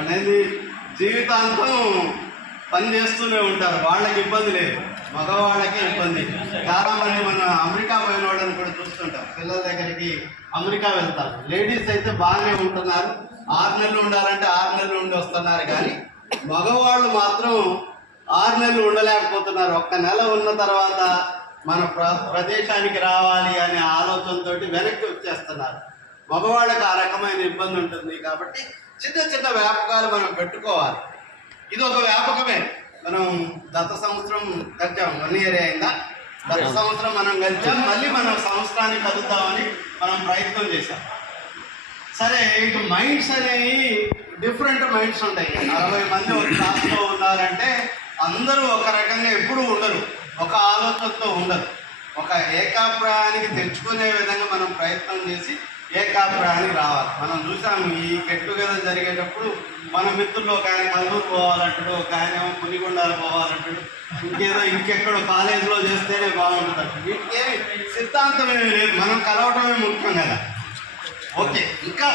అనేది జీవితాంతం పని చేస్తూనే ఉంటారు. వాళ్ళకి ఇబ్బంది లేదు, మగవాళ్ళకే ఇబ్బంది. చాలా మంది మన అమెరికా పోయిన వాళ్ళని కూడా చూస్తుంటాం. పిల్లల దగ్గరికి అమెరికా వెళ్తారు. లేడీస్ అయితే బాగానే ఉంటున్నారు, 6 నెలలు ఉండాలంటే 6 నెలలు ఉండి వస్తున్నారు. కానీ మగవాళ్ళు మాత్రం 6 నెలలు ఉండలేకపోతున్నారు. ఒక్క నెల ఉన్న తర్వాత మన ప్రదేశానికి రావాలి అనే ఆలోచనతో వెనక్కి వచ్చేస్తున్నారు. మగవాళ్ళకి ఆ రకమైన ఇబ్బంది ఉంటుంది. కాబట్టి చిన్న చిన్న వ్యాపకాలు మనం పెట్టుకోవాలి. ఇది ఒక వ్యాపకమే. మనం గత సంవత్సరం కలిసాం, 1 ఇయర్ అయిందా? గత సంవత్సరం మనం కలిసాం, మళ్ళీ మనం సంవత్సరాన్ని కలుద్దామని మనం ప్రయత్నం చేశాం. సరే, ఇటు మైండ్స్ అనేవి డిఫరెంట్ మైండ్స్ ఉంటాయి. 60 మంది ఒక క్లాస్లో ఉన్నారంటే అందరూ ఒక రకంగా ఎప్పుడూ ఉండరు, ఒక ఆలోచనతో ఉండరు. ఒక ఏకాభిప్రాయానికి తెచ్చుకునే విధంగా మనం ప్రయత్నం చేసి ఏకాభిప్రాయానికి రావాలి. మనం చూసాము ఈ గెట్ టుగెదర్ జరిగేటప్పుడు మన మిత్రుల్లో ఒక ఆయన కల్లూరు పోవాలంటాడు, ఒక ఆయన ఏమో పులిగొండాలు పోవాలంటాడు, ఇంకెక్కడో కాలేజీలో చేస్తేనే బాగుంటుంది. వీటికేమి సిద్ధాంతం ఏమి లేదు, మనం కలవటమే ముఖ్యం కదా. ఓకే, ఇంకా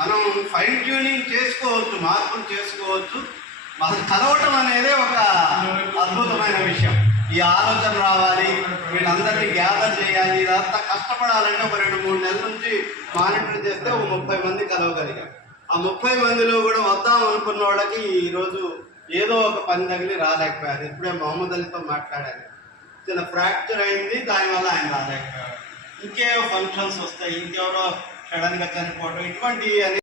మనం ఫైన్ ట్యూనింగ్ చేసుకోవచ్చు, మార్పులు చేసుకోవచ్చు. అసలు కలవటం అనేది ఒక అద్భుతమైన విషయం. ఈ ఆలోచన రావాలి, వీళ్ళందరినీ గ్యాదర్ చేయాలి, ఇదంతా కష్టపడాలంటే ఒక 2-3 నెలల నుంచి మానిటర్ చేస్తే ఒక 30 మంది కలవగలిగాం. ఆ 30 మందిలో కూడా వద్దాం అనుకున్న వాళ్ళకి ఈరోజు ఏదో ఒక పని తగిలి రాలేకపోయారు. ఇప్పుడే మొహమ్మద్ అలీతో మాట్లాడారు, చిన్న ఫ్రాక్చర్ అయింది, దానివల్ల ఆయన రాలేకపోయారు. ఇంకేవో ఫంక్షన్స్ వస్తాయి, ఇంకెవరో సడన్గా చనిపోవడం, ఇటువంటి